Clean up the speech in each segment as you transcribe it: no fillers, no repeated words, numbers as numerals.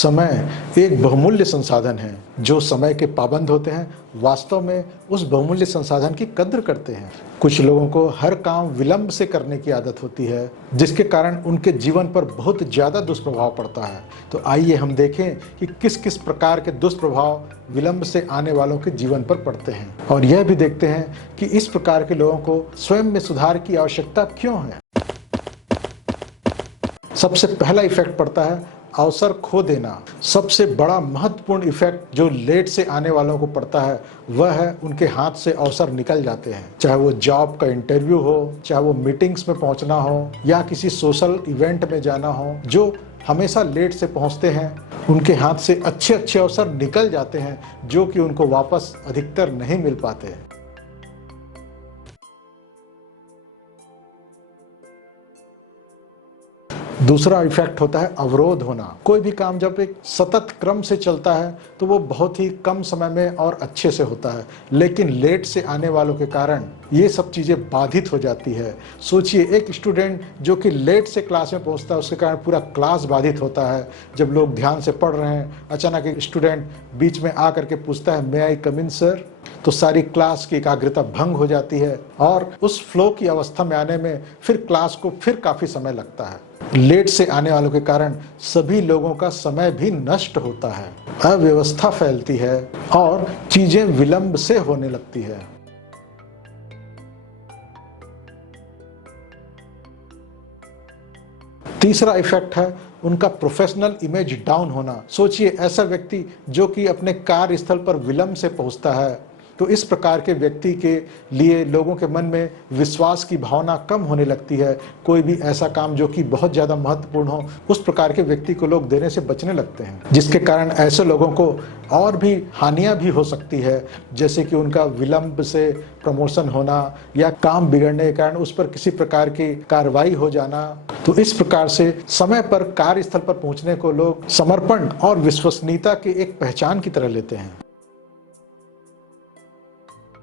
समय एक बहुमूल्य संसाधन है। जो समय के पाबंद होते हैं वास्तव में उस बहुमूल्य संसाधन की कद्र करते हैं। कुछ लोगों को हर काम विलंब से करने की आदत होती है, जिसके कारण उनके जीवन पर बहुत ज़्यादा दुष्प्रभाव पड़ता है। तो आइए हम देखें कि किस किस प्रकार के दुष्प्रभाव विलंब से आने वालों के जीवन पर पड़ते हैं, और यह भी देखते हैं कि इस प्रकार के लोगों को स्वयं में सुधार की आवश्यकता क्यों है। सबसे पहला इफेक्ट पड़ता है अवसर खो देना। सबसे बड़ा महत्वपूर्ण इफेक्ट जो लेट से आने वालों को पड़ता है वह है उनके हाथ से अवसर निकल जाते हैं। चाहे वो जॉब का इंटरव्यू हो, चाहे वो मीटिंग्स में पहुंचना हो या किसी सोशल इवेंट में जाना हो, जो हमेशा लेट से पहुंचते हैं उनके हाथ से अच्छे अच्छे अवसर निकल जाते हैं जो कि उनको वापस अधिकतर नहीं मिल पाते। दूसरा इफेक्ट होता है अवरोध होना। कोई भी काम जब एक सतत क्रम से चलता है तो वो बहुत ही कम समय में और अच्छे से होता है, लेकिन लेट से आने वालों के कारण ये सब चीज़ें बाधित हो जाती है। सोचिए, एक स्टूडेंट जो कि लेट से क्लास में पहुंचता है उसके कारण पूरा क्लास बाधित होता है। जब लोग ध्यान से पढ़ रहे हैं, अचानक एक स्टूडेंट बीच में आकर के पूछता है मे आई कम इन सर, तो सारी क्लास की एकाग्रता भंग हो जाती है और उस फ्लो की अवस्था में आने में फिर क्लास को फिर काफ़ी समय लगता है। लेट से आने वालों के कारण सभी लोगों का समय भी नष्ट होता है, अव्यवस्था फैलती है और चीजें विलंब से होने लगती है। तीसरा इफेक्ट है उनका प्रोफेशनल इमेज डाउन होना। सोचिए, ऐसा व्यक्ति जो कि अपने कार्यस्थल पर विलंब से पहुंचता है, तो इस प्रकार के व्यक्ति के लिए लोगों के मन में विश्वास की भावना कम होने लगती है। कोई भी ऐसा काम जो कि बहुत ज़्यादा महत्वपूर्ण हो, उस प्रकार के व्यक्ति को लोग देने से बचने लगते हैं, जिसके कारण ऐसे लोगों को और भी हानियां भी हो सकती है, जैसे कि उनका विलंब से प्रमोशन होना या काम बिगड़ने के कारण उस पर किसी प्रकार की कार्रवाई हो जाना। तो इस प्रकार से समय पर कार्यस्थल पर पहुंचने को लोग समर्पण और विश्वसनीयता की एक पहचान की तरह लेते हैं।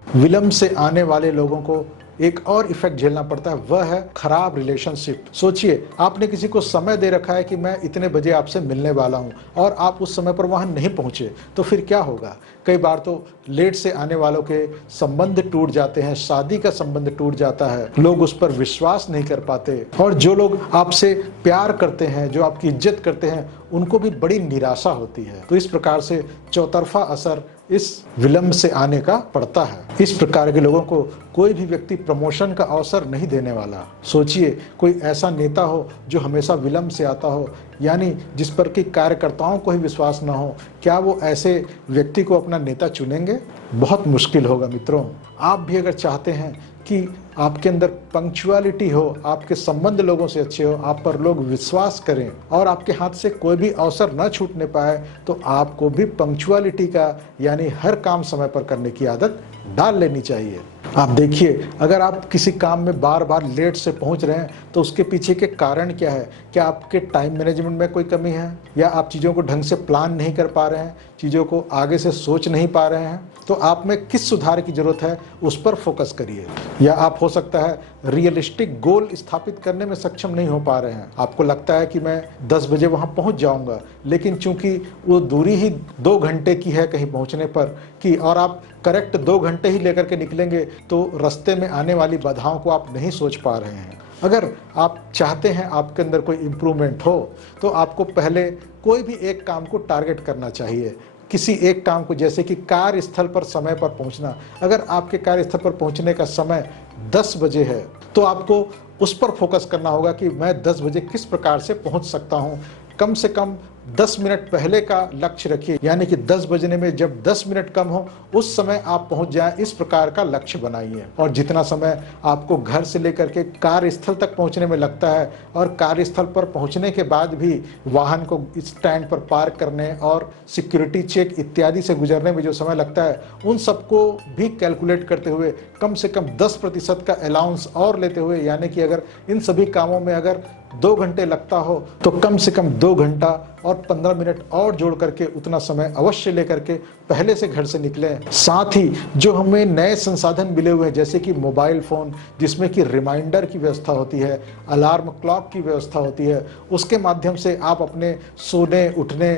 विलंब से आने वाले लोगों को एक और इफेक्ट झेलना पड़ता है, वह है खराब रिलेशनशिप। सोचिए, आपने किसी को समय दे रखा है कि मैं इतने बजे आपसे मिलने वाला हूं और आप उस समय पर वहां नहीं पहुंचे, तो फिर क्या होगा। कई बार तो लेट से आने वालों के संबंध टूट जाते हैं, शादी का संबंध टूट जाता है, लोग उस पर विश्वास नहीं कर पाते, और जो लोग आपसे प्यार करते हैं, जो आपकी इज्जत करते हैं, उनको भी बड़ी निराशा होती है। तो इस प्रकार से चौतरफा असर इस विलंब से आने का पड़ता है। इस प्रकार के लोगों को कोई भी व्यक्ति प्रमोशन का अवसर नहीं देने वाला। सोचिए, कोई ऐसा नेता हो जो हमेशा विलंब से आता हो, यानी जिस पर कि कार्यकर्ताओं को ही विश्वास ना हो, क्या वो ऐसे व्यक्ति को अपना नेता चुनेंगे? बहुत मुश्किल होगा। मित्रों, आप भी अगर चाहते हैं कि आपके अंदर पंक्चुअलिटी हो, आपके संबंध लोगों से अच्छे हो, आप पर लोग विश्वास करें और आपके हाथ से कोई भी अवसर न छूटने पाए, तो आपको भी पंक्चुअलिटी का यानी हर काम समय पर करने की आदत डाल लेनी चाहिए। आप देखिए, अगर आप किसी काम में बार बार लेट से पहुंच रहे हैं तो उसके पीछे के कारण क्या है। क्या आपके टाइम मैनेजमेंट में कोई कमी है, या आप चीज़ों को ढंग से प्लान नहीं कर पा रहे हैं, चीज़ों को आगे से सोच नहीं पा रहे हैं? तो आप में किस सुधार की जरूरत है, उस पर फोकस करिए। या आप हो सकता है रियलिस्टिक गोल स्थापित करने में सक्षम नहीं हो पा रहे हैं। आपको लगता है कि मैं 10 बजे वहां पहुंच जाऊंगा, लेकिन चूंकि वो दूरी ही 2 घंटे की है कहीं पहुंचने पर की, और आप करेक्ट 2 घंटे ही लेकर के निकलेंगे, तो रास्ते में आने वाली बाधाओं को आप नहीं सोच पा रहे हैं। अगर आप चाहते हैं आपके अंदर कोई इम्प्रूवमेंट हो, तो आपको पहले कोई भी एक काम को टारगेट करना चाहिए। किसी एक काम को, जैसे कि कार्यस्थल पर समय पर पहुंचना। अगर आपके कार्यस्थल पर पहुंचने का समय 10 बजे है, तो आपको उस पर फोकस करना होगा कि मैं 10 बजे किस प्रकार से पहुंच सकता हूं। कम से कम 10 मिनट पहले का लक्ष्य रखिए, यानी कि 10 बजने में जब 10 मिनट कम हो उस समय आप पहुंच जाएं, इस प्रकार का लक्ष्य बनाइए। और जितना समय आपको घर से लेकर के कार्यस्थल तक पहुंचने में लगता है, और कार्यस्थल पर पहुंचने के बाद भी वाहन को स्टैंड पर पार्क करने और सिक्योरिटी चेक इत्यादि से गुजरने में जो समय लगता है, उन सबको भी कैलकुलेट करते हुए कम से कम 10% का अलाउंस और लेते हुए, यानी कि अगर इन सभी कामों में अगर 2 घंटे लगता हो तो कम से कम 2 घंटा और 15 मिनट और जोड़ करके उतना समय अवश्य लेकर के पहले से घर से निकलें। साथ ही जो हमें नए संसाधन मिले हुए हैं, जैसे कि मोबाइल फ़ोन, जिसमें कि रिमाइंडर की व्यवस्था होती है, अलार्म क्लॉक की व्यवस्था होती है, उसके माध्यम से आप अपने सोने, उठने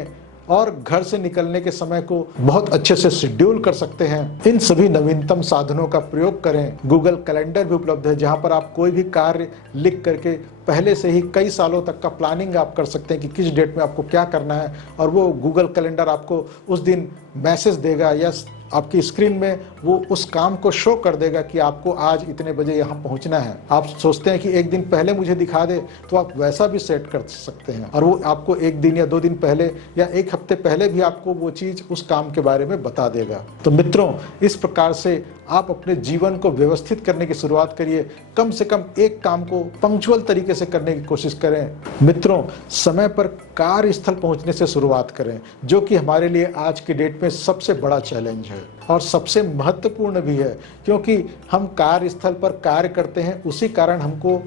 और घर से निकलने के समय को बहुत अच्छे से शेड्यूल कर सकते हैं। इन सभी नवीनतम साधनों का प्रयोग करें। गूगल कैलेंडर भी उपलब्ध है, जहां पर आप कोई भी कार्य लिख करके पहले से ही कई सालों तक का प्लानिंग आप कर सकते हैं कि किस डेट में आपको क्या करना है, और वो गूगल कैलेंडर आपको उस दिन मैसेज देगा या आपकी स्क्रीन में वो उस काम को शो कर देगा कि आपको आज इतने बजे यहाँ पहुँचना है। आप सोचते हैं कि एक दिन पहले मुझे दिखा दे, तो आप वैसा भी सेट कर सकते हैं और वो आपको एक दिन या 2 दिन पहले या एक हफ्ते पहले भी आपको वो चीज़ उस काम के बारे में बता देगा। तो मित्रों, इस प्रकार से आप अपने जीवन को व्यवस्थित करने की शुरुआत करिए। कम से कम एक काम को पंक्चुअल तरीके से करने की कोशिश करें। मित्रों, समय पर कार्यस्थल पहुंचने से शुरुआत करें, जो कि हमारे लिए आज की डेट में सबसे बड़ा चैलेंज है और सबसे महत्वपूर्ण भी है, क्योंकि हम कार्यस्थल पर कार्य करते हैं, उसी कारण हमको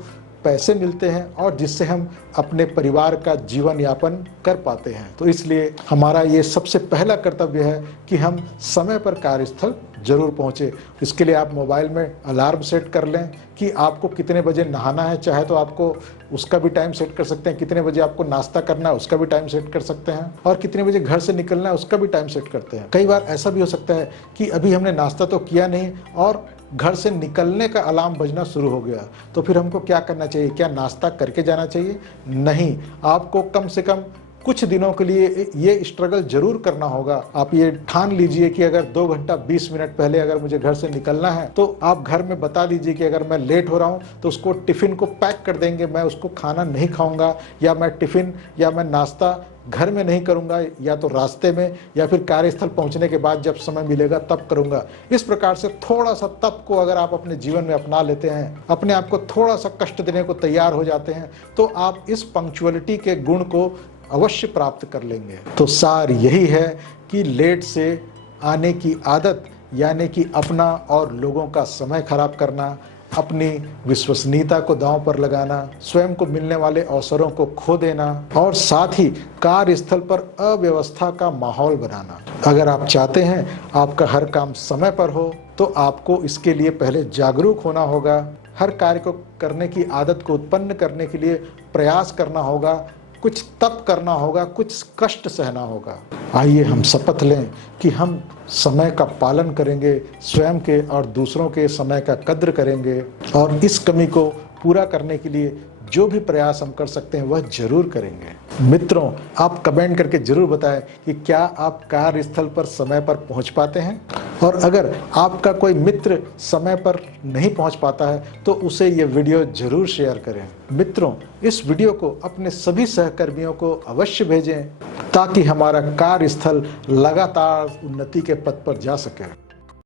पैसे मिलते हैं और जिससे हम अपने परिवार का जीवन यापन कर पाते हैं। तो इसलिए हमारा ये सबसे पहला कर्तव्य है कि हम समय पर कार्यस्थल जरूर पहुँचे। इसके लिए आप मोबाइल में अलार्म सेट कर लें कि आपको कितने बजे नहाना है, चाहे तो आपको उसका भी टाइम सेट कर सकते हैं, कितने बजे आपको नाश्ता करना है उसका भी टाइम सेट कर सकते हैं, और कितने बजे घर से निकलना है उसका भी टाइम सेट करते हैं। कई बार ऐसा भी हो सकता है कि अभी हमने नाश्ता तो किया नहीं और घर से निकलने का अलार्म बजना शुरू हो गया, तो फिर हमको क्या करना चाहिए? क्या नाश्ता करके जाना चाहिए? नहीं, आपको कम से कम कुछ दिनों के लिए ये स्ट्रगल जरूर करना होगा। आप ये ठान लीजिए कि अगर 2 घंटा 20 मिनट पहले अगर मुझे घर से निकलना है, तो आप घर में बता दीजिए कि अगर मैं लेट हो रहा हूँ तो उसको टिफिन को पैक कर देंगे, मैं उसको खाना नहीं खाऊंगा, या मैं टिफिन या मैं नाश्ता घर में नहीं करूंगा, या तो रास्ते में या फिर कार्यस्थल पहुंचने के बाद जब समय मिलेगा तब करूंगा। इस प्रकार से थोड़ा सा तप को अगर आप अपने जीवन में अपना लेते हैं, अपने आप को थोड़ा सा कष्ट देने को तैयार हो जाते हैं, तो आप इस पंक्चुअलिटी के गुण को अवश्य प्राप्त कर लेंगे। तो सार यही है कि लेट से आने की आदत, यानी कि अपना और लोगों का समय खराब करना, अपनी विश्वसनीयता को दांव पर लगाना, स्वयं को मिलने वाले अवसरों को खो देना और साथ ही कार्यस्थल पर अव्यवस्था का माहौल बनाना। अगर आप चाहते हैं आपका हर काम समय पर हो, तो आपको इसके लिए पहले जागरूक होना होगा। हर कार्य को करने की आदत को उत्पन्न करने के लिए प्रयास करना होगा, कुछ तप करना होगा, कुछ कष्ट सहना होगा। आइए हम शपथ लें कि हम समय का पालन करेंगे, स्वयं के और दूसरों के समय का कद्र करेंगे, और इस कमी को पूरा करने के लिए जो भी प्रयास हम कर सकते हैं वह जरूर करेंगे। मित्रों, आप कमेंट करके जरूर बताएं कि क्या आप कार्यस्थल पर समय पर पहुंच पाते हैं, और अगर आपका कोई मित्र समय पर नहीं पहुंच पाता है तो उसे ये वीडियो जरूर शेयर करें। मित्रों, इस वीडियो को अपने सभी सहकर्मियों को अवश्य भेजें ताकि हमारा कार्यस्थल लगातार उन्नति के पथ पर जा सके।